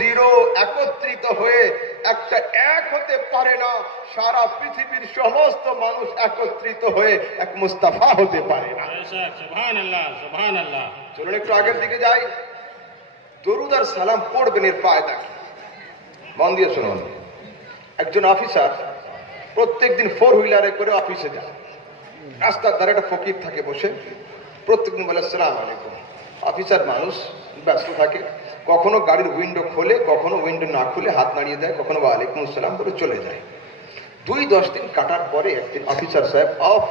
Zero একত্রিত হয়ে একটা এক হতে পারে না, সারা পৃথিবীর সমস্ত মানুষ একত্রিত হয়ে এক মুস্তাফা হতে পারে না। সুবহানাল্লাহ, সুবহানাল্লাহ। চলুন একটু আগের দিকে যাই। দরুদ আর সালাম পড়বেন, এর ফায়দা কি? মন দিয়ে শুনুন। একজন অফিসার প্রত্যেকদিন 4 হুইলারে করে অফিসে যায়। রাস্তার ধারে একটা ফকির থাকে বসে, প্রত্যেকদিন বলে আসসালামু আলাইকুম। অফিসার মানুষ, ব্যস্ত থাকে, কখনো গাড়ির উইন্ডো খোলে, কখনো উইন্ডো না খুলে হাত নাড়িয়ে দেয়, কখনো ওয়ালাইকুম আসসালাম বলে চলে যায়। 2-10 দিন কাটার পরে একদিন অফিসার সাহেব অফ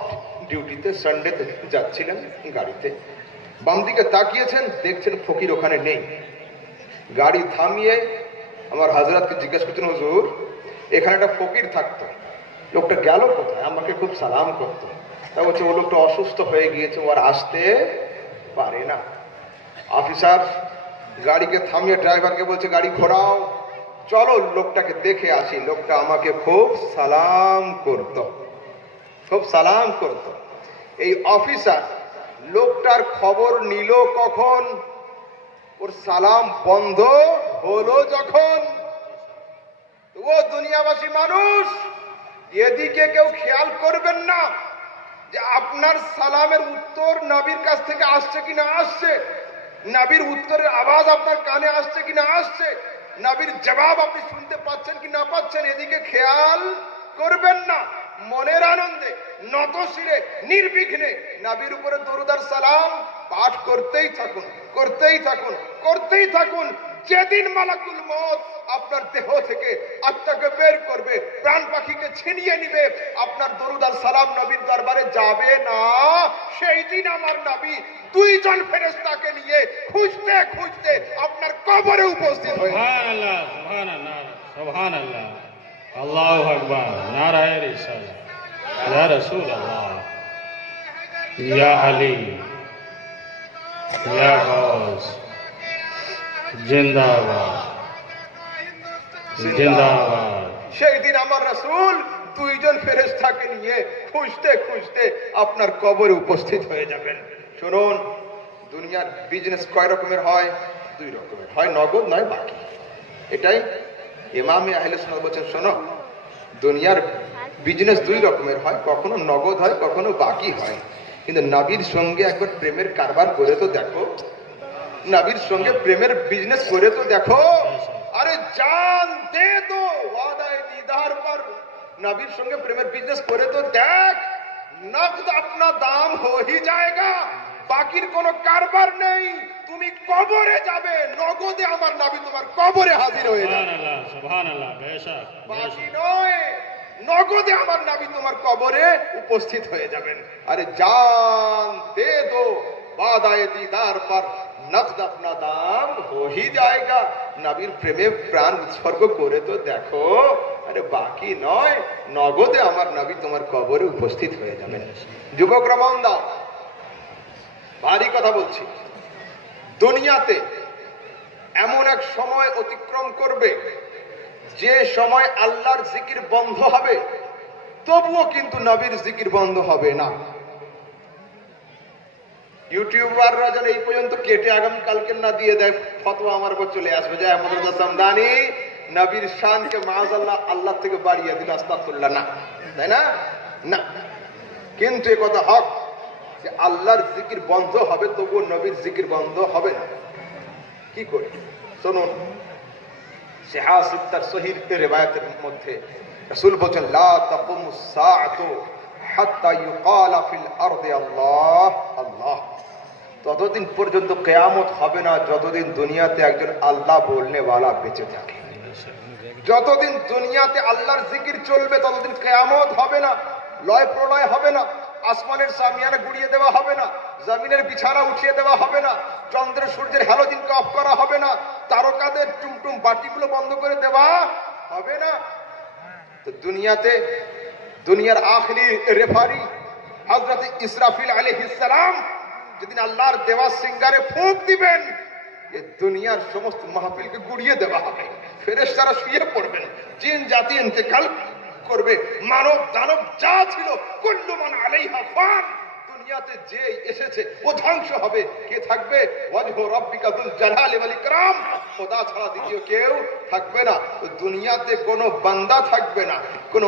ডিউটিতে সানডেতে যাচ্ছিলেন গাড়িতে, বাম দিকে তাকিয়েছেন, দেখছেন ফকির ওখানে নেই। গাড়ি থামিয়ে আমার হাজরাতকে জিজ্ঞেস করছেন, হুজুর এখানে একটা ফকির থাকতো, লোকটা গেল কোথায়? আমাকে খুব সালাম করতো। তা বলছে ও লোকটা অসুস্থ হয়ে গিয়েছে, ও আর আসতে পারে না। অফিসার গাড়িকে থামিয়ে ড্রাইভারকে বলছে গাড়ি ঘোরাও, চলো লোকটাকে দেখে আসি। লোকটা আমাকে খুব সালাম করত, খুব সালাম করত। এই অফিসার লোকটার খবর নিল কখন? ওর সালাম বন্ধ হলো যখন। ও দুনিয়াবাসী মানুষ, এদিকে কেউ খেয়াল করবেন না যে আপনার সালামের উত্তর নবীর কাছ থেকে আসছে কিনা আসছে, নবীর উত্তরের আওয়াজ আপনার কানে আসছে কিনা আসছে, নবীর জবাব আপনি শুনতে পাচ্ছেন কি না পাচ্ছেন, এদিকে খেয়াল করবেন না। মনের আনন্দে নত শিরে নির্বিঘ্নে নবীর উপরে দরুদ আর সালাম পাঠ করতেই থাকুন, করতেই থাকুন, করতেই থাকুন। যেদিন মালাকুল মউত আপনার দেহ থেকে আত্মাকে বের করবে, প্রাণ পাখিকে ছিনিয়ে নিবে, আপনার দরুদ আর সালাম নবীর দরবারে যাবে না। সেই দিন আমার নবী 2 জন ফেরেশতাকে নিয়ে খুঁজতে খুঁজতে আপনার কবরে উপস্থিত হয়ে। সুবহানাল্লাহ, সুবহানাল্লাহ, সুবহানাল্লাহ। আল্লাহু আকবার। নারায়ে রিসালাত। ইয়া রাসূলুল্লাহ, ইয়া আলী, ইয়া গাউস, জিন্দাবাদ, জিন্দাবাদ। সেই দিন আমার রাসূল 2 জন ফেরেশতাকে নিয়ে খুঁজতে খুঁজতে আপনার কবরে উপস্থিত হয়ে যাবেন। শুনুন, দুনিয়ার বিজনেস কয় রকমের হয়? 2 রকমের হয়, নগদ নয় বাকি। এটাই ইমামে আহলে সুন্নাত বলেছেন, শোনো দুনিয়ার বিজনেস 2 রকমের হয়, কখনো নগদ হয়, কখনো বাকি হয়। কিন্তু নবীর সঙ্গে একবার প্রেমের কারবার করে তো দেখো, নবীর সঙ্গে প্রেমের বিজনেস করে তো দেখো। আরে জান দে দো ওয়াদায়ে दीदार पर, নবীর সঙ্গে প্রেমের বিজনেস করে তো দেখ, নগদ আপনা দাম हो ही जाएगा। বাকির কোনো কারবার নেই, তুমি কবরে যাবে, নগদে আমার নবী তোমার কবরে হাজির হয়ে যাবে। সুবহানাল্লাহ, সুবহানাল্লাহ। বেশক, বাকি নয়, নগদে আমার নবী তোমার কবরে উপস্থিত হয়ে যাবেন। আরে জান দে দো ওয়াদায়ে दीदार पर, নগদ আপনা দাম हो ही जाएगा। নবীর প্রেমে প্রাণ উৎসর্গ করে তো দেখো, আরে বাকি নয়, নগদে আমার নবী তোমার কবরে উপস্থিত হয়ে যাবেন। যুবকরা মন দাও, ভারী কথা বলছি। দুনিয়াতে এমন এক সময় অতিক্রম করবে, যে সময় আল্লাহর জিকির বন্ধ হবে, তবুও কিন্তু নবীর জিকির বন্ধ হবে না। ইউটিউবাররা যেন এই পর্যন্ত কেটে আগামীকালকে না দিয়ে দেয়, ফতোয়া আমার উপর চলে আসবে যে আহমদ রেজা সামদানি নবীর শানকে মাআযাল্লাহ আল্লাহ থেকে বাড়িয়ে দিল, আস্তাগফিরুল্লাহ। না, তাই না? না, কিন্তু এ কথা হক যে আল্লাহর জিকির বন্ধ হবে, তবুও নবীর জিকির বন্ধ হবে না। কি করে? শুনুন, সিহাহ সিত্তার সহিহ রিওয়ায়াতের মধ্যে রাসূল বলেন, লা তাকুমুস সাআতু হাত্তা ইউকালা ফিল আরদি আল্লাহ আল্লাহ। ততদিন পর্যন্ত কিয়ামত হবে না যতদিন দুনিয়াতে একজন আল্লাহ বলনে ওয়ালা বেঁচে থাকে। যতদিন দুনিয়াতে আল্লাহর জিকির চলবে ততদিন কিয়ামত হবে না, লয় প্রলয় হবে না, আসমানের সামিয়ানা গুড়িয়ে দেওয়া হবে না, জমিনের বিছানা উঠিয়ে দেওয়া হবে না, চন্দ্রের সূর্যের হ্যালোজিনকে অফ করা হবে না, তারকাদের টুমটুম বাতিগুলো বন্ধ করে দেওয়া হবে না। তো দুনিয়াতে দুনিয়ার আখরি রেফারি হযরত ইসরাফিল আলাইহিস সালাম যেদিন আল্লাহর দেওয়া সিঙ্গারে ফুঁক দিবেন, এই দুনিয়ার সমস্ত মাহফিলকে গুড়িয়ে দেওয়া হবে, ফেরেশতারা শুয়ে পড়বেন, জিন জাতি ইন্তেকাল করবে, মানব দানব যা ছিল কুল্লু মান আলাইহা ফান, দুনিয়াতে যে এসেছে ও ধ্বংস হবে, কে থাকবে? ওয়াজহু রাব্বিকা যুল জালালি ওয়াল ইকরাম, খোদা ছাড়া দ্বিতীয় কেউ থাকবে না। তো দুনিয়াতে কোনো বান্দা থাকবে না, কোনো